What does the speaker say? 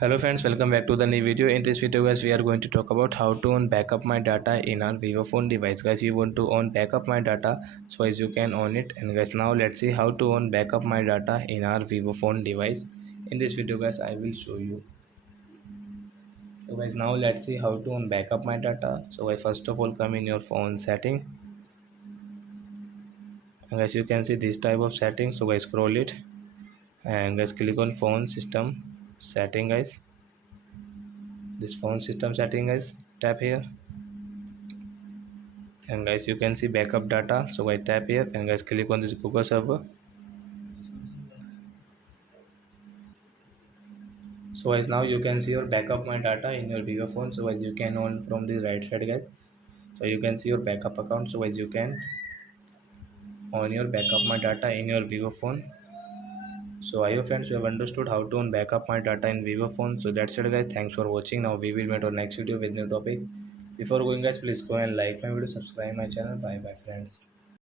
Hello friends, welcome back to the new video. In this video guys, we are going to talk about how to own backup my data in our vivo phone device. Guys, you want to own backup my data, so as you can own it. And guys, now let's see how to own backup my data in our vivo phone device. In this video guys, I will show you. So guys, now let's see how to own backup my data. So guys, first of all, come in your phone setting. And guys, you can see this type of setting. So guys, scroll it and guys, click on phone system setting. Guys, this phone system setting, guys, tap here. And guys, you can see backup data. So guys, tap here and guys, click on this Google server. So guys, now you can see your backup my data in your vivo phone. So guys, you can own from the right side, guys. So you can see your backup account. So guys, you can own your backup my data in your vivo phone. So I hope friends you have understood how to own backup my data in vivo phone. So that's it guys, thanks for watching. Now we will meet our next video with new topic. Before going guys, please go and like my video, subscribe my channel. Bye bye friends.